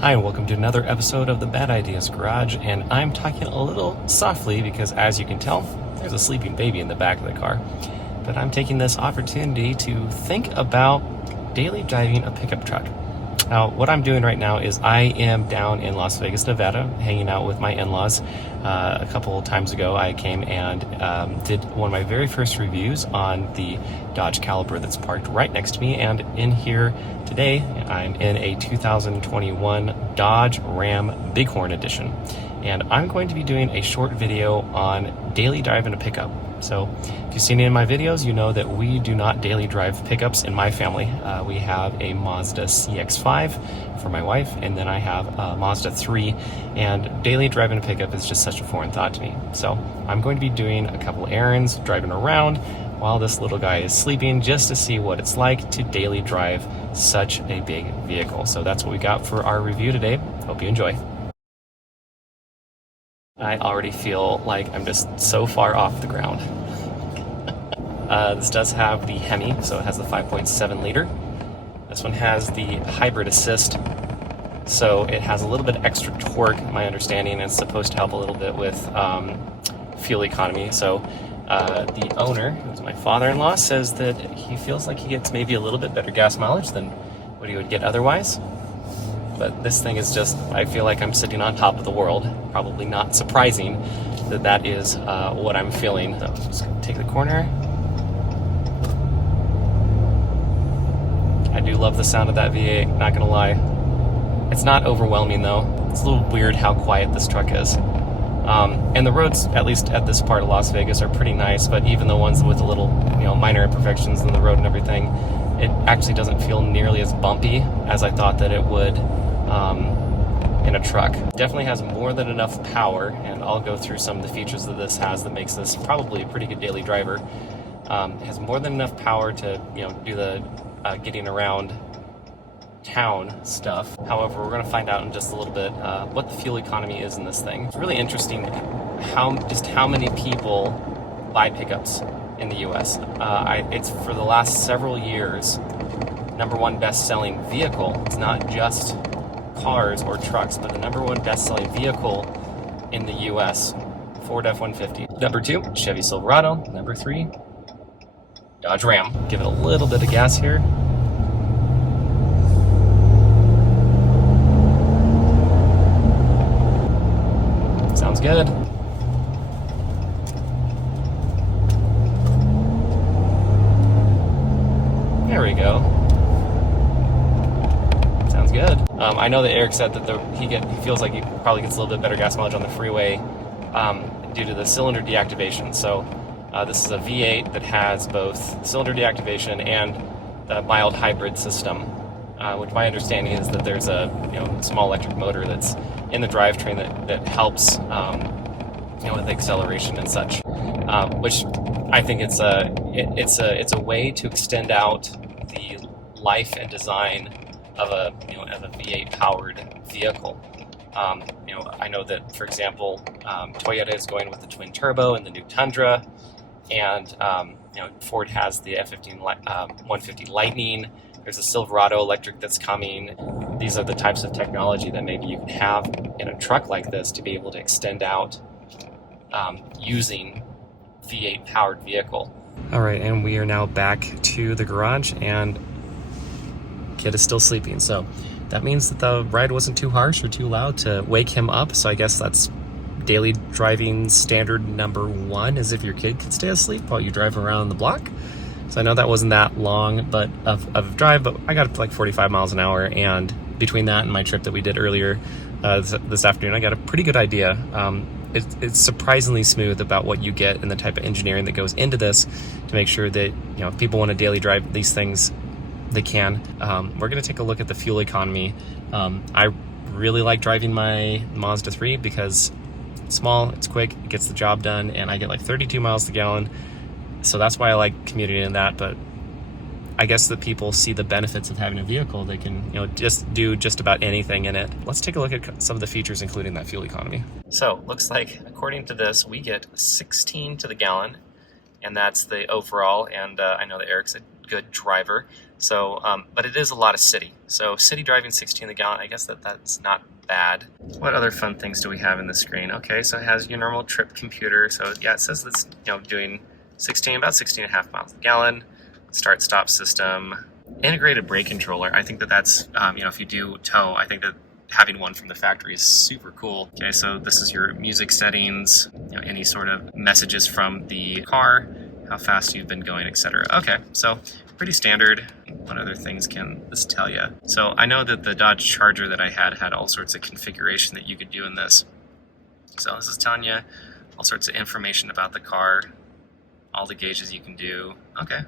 Hi, and welcome to another episode of the Bad Ideas Garage, and I'm talking a little softly because, as you can tell, there's a sleeping baby in the back of the car. But I'm taking this opportunity to think about daily driving a pickup truck. Now, what I'm doing right now is I am down in Las Vegas, Nevada, hanging out with my in-laws. A couple times ago, I came and did one of my very first reviews on the Dodge Caliber that's parked right next to me. And in here today, I'm in a 2021 Dodge Ram Bighorn Edition. And I'm going to be doing a short video on daily driving a pickup. So if you've seen any of my videos, you know that we do not daily drive pickups in my family. We have a Mazda CX-5 for my wife, and then I have a Mazda 3, and daily driving a pickup is just such a foreign thought to me. So I'm going to be doing a couple errands, driving around while this little guy is sleeping, just to see what it's like to daily drive such a big vehicle. So that's what we got for our review today. Hope you enjoy. I already feel like I'm just so far off the ground. This does have the Hemi, so it has the 5.7 liter. This one has the hybrid assist, so it has a little bit extra torque, my understanding. It's supposed to help a little bit with fuel economy. So the owner, who's my father-in-law, says that he feels like he gets maybe a little bit better gas mileage than what he would get otherwise. But this thing is just, I feel like I'm sitting on top of the world. Probably not surprising that that is what I'm feeling. So just gonna take the corner. I do love the sound of that V8, not gonna lie. It's not overwhelming though. It's a little weird how quiet this truck is. And the roads, at least at this part of Las Vegas, are pretty nice, but even the ones with a little, minor imperfections in the road and everything, it actually doesn't feel nearly as bumpy as I thought that it would in a truck. Definitely has more than enough power, and I'll go through some of the features that this has that makes this probably a pretty good daily driver. It has more than enough power to do the getting around town stuff. However, we're going to find out in just a little bit what the fuel economy is in this thing. It's really interesting how many people buy pickups in the US. It's for the last several years #1 best-selling vehicle. It's not just cars or trucks, but the #1 best-selling vehicle in the US, Ford F-150. #2, Chevy Silverado. #3, Dodge Ram. Give it a little bit of gas here. Sounds good. There we go. Sounds good. I know that Eric said that he feels like he probably gets a little bit better gas mileage on the freeway due to the cylinder deactivation. So this is a V8 that has both cylinder deactivation and the mild hybrid system, which my understanding is that there's a small electric motor that's in the drivetrain that helps with acceleration and such, which I think it's a way to extend out the life and design of a V8 powered vehicle. I know that, for example, Toyota is going with the twin turbo in the new Tundra, and Ford has the F-150 Lightning. There's a Silverado electric that's coming. These are the types of technology that maybe you can have in a truck like this to be able to extend out using V8 powered vehicle. All right, and we are now back to the garage, and kid is still sleeping. So that means that the ride wasn't too harsh or too loud to wake him up. So I guess that's daily driving standard #1, is if your kid can stay asleep while you drive around the block. So I know that wasn't that long of a drive, but I got up to like 45 miles an hour, and between that and my trip that we did earlier this afternoon, I got a pretty good idea. It's surprisingly smooth about what you get and the type of engineering that goes into this to make sure that if people want to daily drive these things, they can. We're going to take a look at the fuel economy. I really like driving my Mazda 3 because it's small, it's quick, it gets the job done, and I get like 32 miles to gallon. So that's why I like commuting in that. But I guess that people see the benefits of having a vehicle. They can just do just about anything in it. Let's take a look at some of the features, including that fuel economy. So looks like, according to this, we get 16 to the gallon, and that's the overall. And I know that Eric's a good driver. So, but it is a lot of city. So city driving 16 a gallon, I guess that's not bad. What other fun things do we have in the screen? Okay, so it has your normal trip computer. So yeah, it says it's doing about 16 and a half miles a gallon. Start stop system, integrated brake controller. I think that's if you do tow, I think that having one from the factory is super cool. Okay, so this is your music settings, any sort of messages from the car, how fast you've been going, etc. Okay, so pretty standard. What other things can this tell you? So I know that the Dodge Charger that I had all sorts of configuration that you could do in this. So this is telling you all sorts of information about the car, all the gauges you can do. Okay.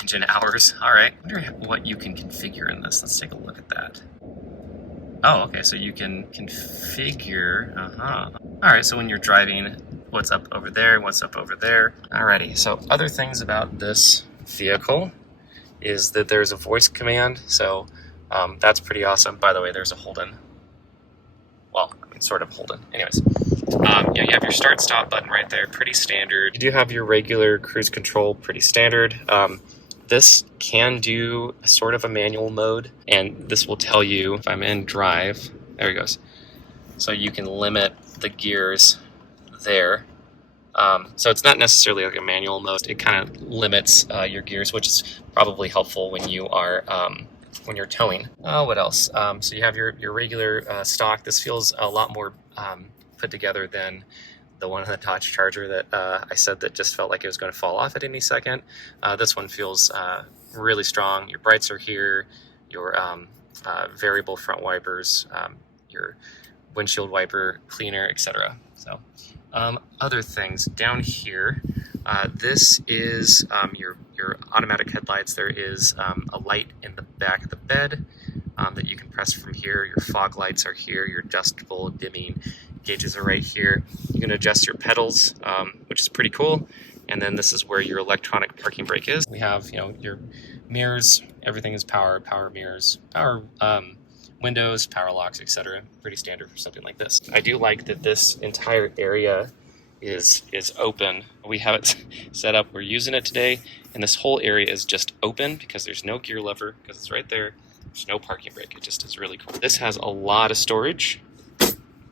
Engine hours. All right. I wonder what you can configure in this. Let's take a look at that. Oh, okay. So you can configure. All right. So when you're driving, what's up over there? What's up over there? Alrighty. So other things about this vehicle is that there's a voice command. So that's pretty awesome. By the way, there's a Holden. Well, I mean, sort of Holden. Anyways, you have your start-stop button right there. Pretty standard. You do have your regular cruise control. Pretty standard. This can do sort of a manual mode, and this will tell you if I'm in drive. There it goes. So you can limit the gears there. So it's not necessarily like a manual mode. It kind of limits your gears, which is probably helpful when you are when you're towing. What else? So you have your regular stock. This feels a lot more put together than the one on the Dodge Charger that I said that just felt like it was going to fall off at any second. This one feels really strong. Your brights are here, your variable front wipers, your windshield wiper cleaner, etc. So other things down here, this is your automatic headlights. There is a light in the back of the bed that you can press from here. Your fog lights are here, your adjustable dimming gauges are right here. You can adjust your pedals, which is pretty cool. And then this is where your electronic parking brake is. We have, your mirrors. Everything is power mirrors, power windows, power locks, etc. Pretty standard for something like this. I do like that this entire area is open. We have it set up. We're using it today, and this whole area is just open because there's no gear lever because it's right there. There's no parking brake. It just is really cool. This has a lot of storage.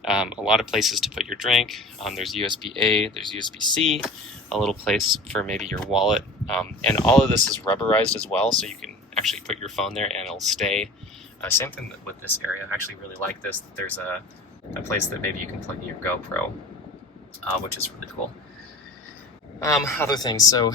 A lot of places to put your drink. There's USB-A, there's USB-C, a little place for maybe your wallet. And all of this is rubberized as well, so you can actually put your phone there and it'll stay. Same thing with this area. I actually really like this. There's a place that maybe you can plug in your GoPro, which is really cool. Other things. So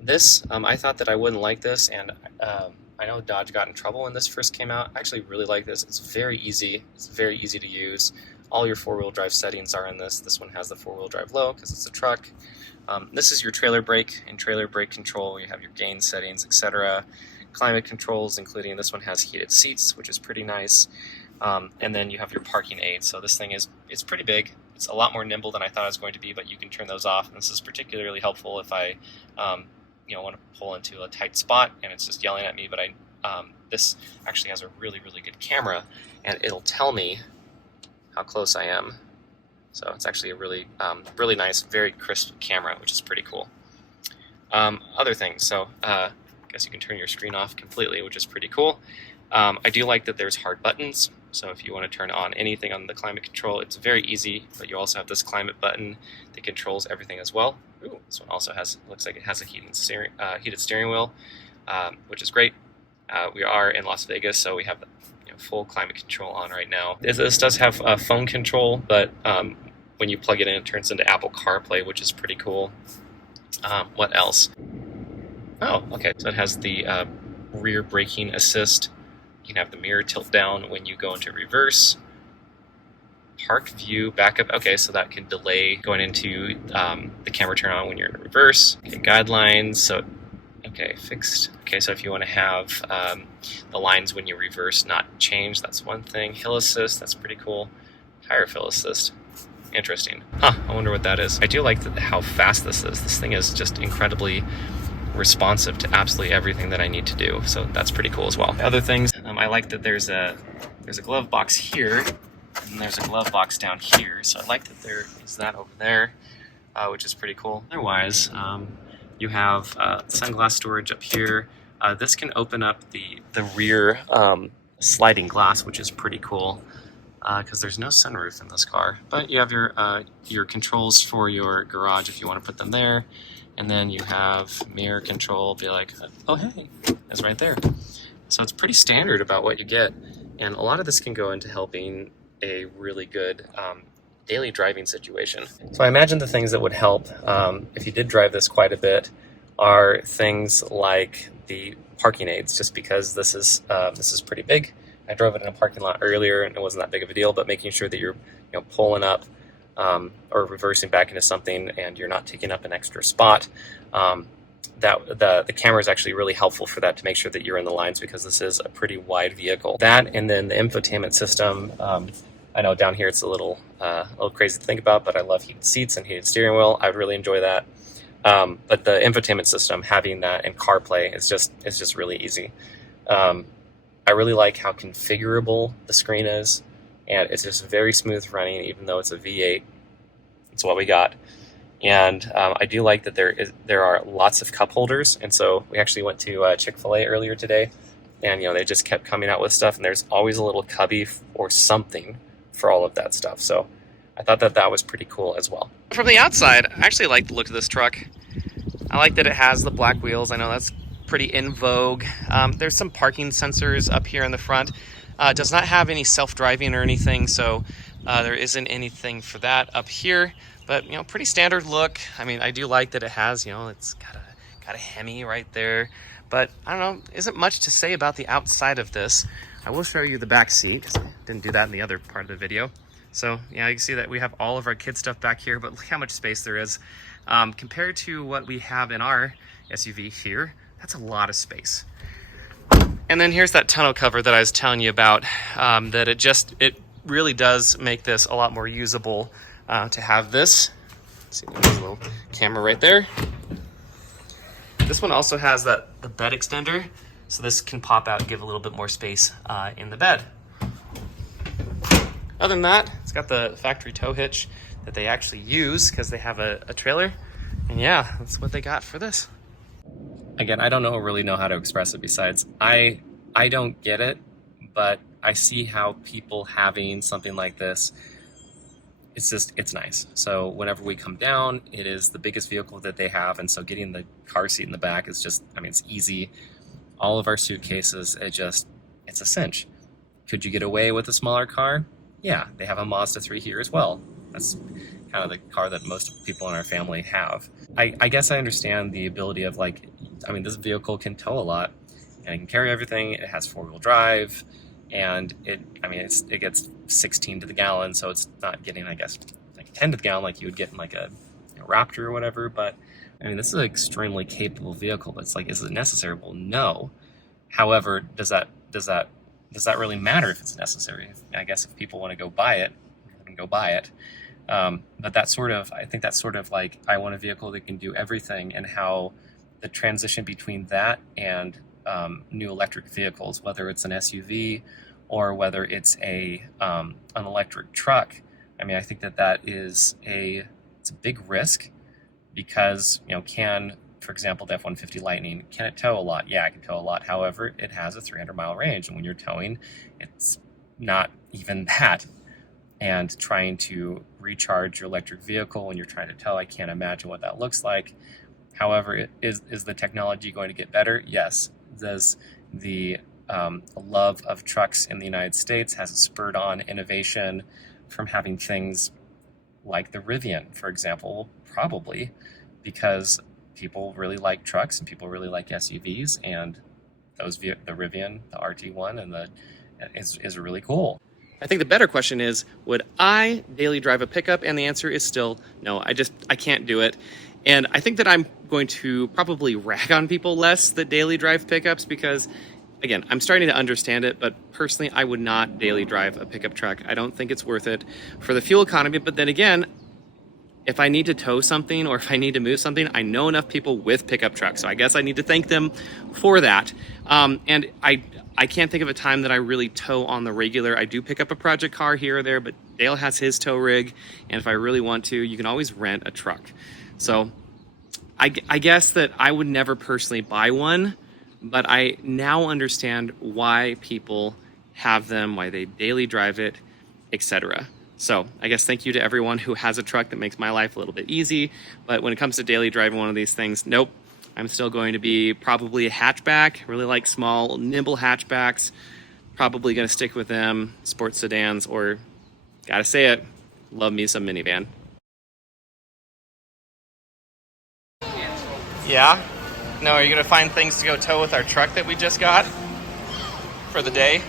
this, I thought that I wouldn't like this, and I know Dodge got in trouble when this first came out. I actually really like this. It's very easy. It's very easy to use. All your four-wheel drive settings are in this. This one has the four-wheel drive low because it's a truck. This is your trailer brake and trailer brake control. You have your gain settings, etc. Climate controls, including this one has heated seats, which is pretty nice. And then you have your parking aids. So this thing it's pretty big. It's a lot more nimble than I thought it was going to be, but you can turn those off. And this is particularly helpful if I want to pull into a tight spot and it's just yelling at me, but this actually has a really, really good camera, and it'll tell me how close I am. So it's actually a really, really nice, very crisp camera, which is pretty cool. Other things, so I guess you can turn your screen off completely, which is pretty cool. I do like that there's hard buttons, so if you want to turn on anything on the climate control, it's very easy, but you also have this climate button that controls everything as well. Ooh, this one also looks like it has a heated steering wheel, which is great. We are in Las Vegas, so we have full climate control on right now. This does have phone control, but when you plug it in, it turns into Apple CarPlay, which is pretty cool. What else? Oh, okay. So it has the rear braking assist. You can have the mirror tilt down when you go into reverse. Park view backup. Okay, so that can delay going into the camera turn on when you're in reverse. Okay, guidelines. So, okay, fixed. Okay, so if you want to have the lines when you reverse not change, that's one thing. Hill assist, that's pretty cool. Tire fill assist. Interesting. Huh, I wonder what that is. I do like how fast this is. This thing is just incredibly responsive to absolutely everything that I need to do. So that's pretty cool as well. Other things, I like that there's a glove box here, and there's a glove box down here. So I like that there is that over there, which is pretty cool. Otherwise, you have sunglass storage up here, This can open up the rear sliding glass, which is pretty cool because there's no sunroof in this car. But you have your controls for your garage if you want to put them there. And then you have mirror control, be like, oh hey, it's right there. So it's pretty standard about what you get. And a lot of this can go into helping a really good daily driving situation. So I imagine the things that would help if you did drive this quite a bit are things like the parking aids, just because this is pretty big. I drove it in a parking lot earlier and it wasn't that big of a deal, but making sure that you're pulling up or reversing back into something and you're not taking up an extra spot. That the camera is actually really helpful for that, to make sure that you're in the lines, because this is a pretty wide vehicle. That, and then the infotainment system. I know down here it's a little crazy to think about, but I love heated seats and heated steering wheel. I would really enjoy that. But the infotainment system, having that and CarPlay is just really easy. I really like how configurable the screen is, and it's just very smooth running, even though it's a V8. It's what we got. And I do like that there are lots of cup holders, and so we actually went to Chick-fil-A earlier today, and they just kept coming out with stuff, and there's always a little cubby or something for all of that stuff. So I thought that was pretty cool as well. From the outside, I actually like the look of this truck. I like that it has the black wheels. I know that's pretty in vogue. There's some parking sensors up here in the front. It does not have any self-driving or anything, so there isn't anything for that up here. But pretty standard look. I mean, I do like that it has, it's got a Hemi right there. But I don't know, isn't much to say about the outside of this. I will show you the back seat, because I didn't do that in the other part of the video. So yeah, you can see that we have all of our kid stuff back here, but look how much space there is. Compared to what we have in our SUV here, that's a lot of space. And then here's that tonneau cover that I was telling you about, that it really does make this a lot more usable to have this. Let's see, there's a little camera right there. This one also has the bed extender, so this can pop out and give a little bit more space in the bed. Other than that, it's got the factory tow hitch that they actually use because they have a trailer. And yeah, that's what they got for this. Again, I don't really know how to express it besides I don't get it, but I see how people having something like this, it's nice. So whenever we come down, it is the biggest vehicle that they have, and so getting the car seat in the back is just, it's easy. All of our suitcases, it's a cinch. Could you get away with a smaller car? Yeah, they have a Mazda 3 here as well. That's kind of the car that most people in our family have. I guess I understand the ability of this vehicle can tow a lot and it can carry everything. It has 4-wheel drive, and it gets 16 to the gallon, so it's not getting, 10 to the gallon like you would get in a Raptor or whatever. But this is an extremely capable vehicle. But it's is it necessary? Well, no. However, does that really matter if it's necessary? I guess if people want to go buy it, they can go buy it. But I think that's sort of like, I want a vehicle that can do everything, and how the transition between that and new electric vehicles, whether it's an SUV or whether it's an electric truck. I think that is it's a big risk, because for example, the F-150 Lightning, can it tow a lot? Yeah, it can tow a lot. However, it has a 300-mile range, and when you're towing, it's not even that. And trying to recharge your electric vehicle when you're trying to tow, I can't imagine what that looks like. However, is the technology going to get better? Yes. Does the love of trucks in the United States has spurred on innovation from having things like the Rivian, for example? Probably, because people really like trucks and people really like SUVs, and the Rivian, the RT1, and is really cool. I think the better question is, would I daily drive a pickup? And the answer is still no. I can't do it. And I think that I'm going to probably rag on people less that daily drive pickups, because again, I'm starting to understand it, but personally, I would not daily drive a pickup truck. I don't think it's worth it for the fuel economy. But then again, if I need to tow something or if I need to move something, I know enough people with pickup trucks, so I guess I need to thank them for that. And I can't think of a time that I really tow on the regular. I do pick up a project car here or there, but Dale has his tow rig, and if I really want to, you can always rent a truck. So I guess that I would never personally buy one, but I now understand why people have them, why they daily drive it, etc. So I guess thank you to everyone who has a truck that makes my life a little bit easy. But when it comes to daily driving one of these things, nope. I'm still going to be probably a hatchback. Really like small, nimble hatchbacks. Probably going to stick with them. Sports sedans, or gotta say it, love me some minivan. Yeah? No, are you going to find things to go tow with our truck that we just got for the day?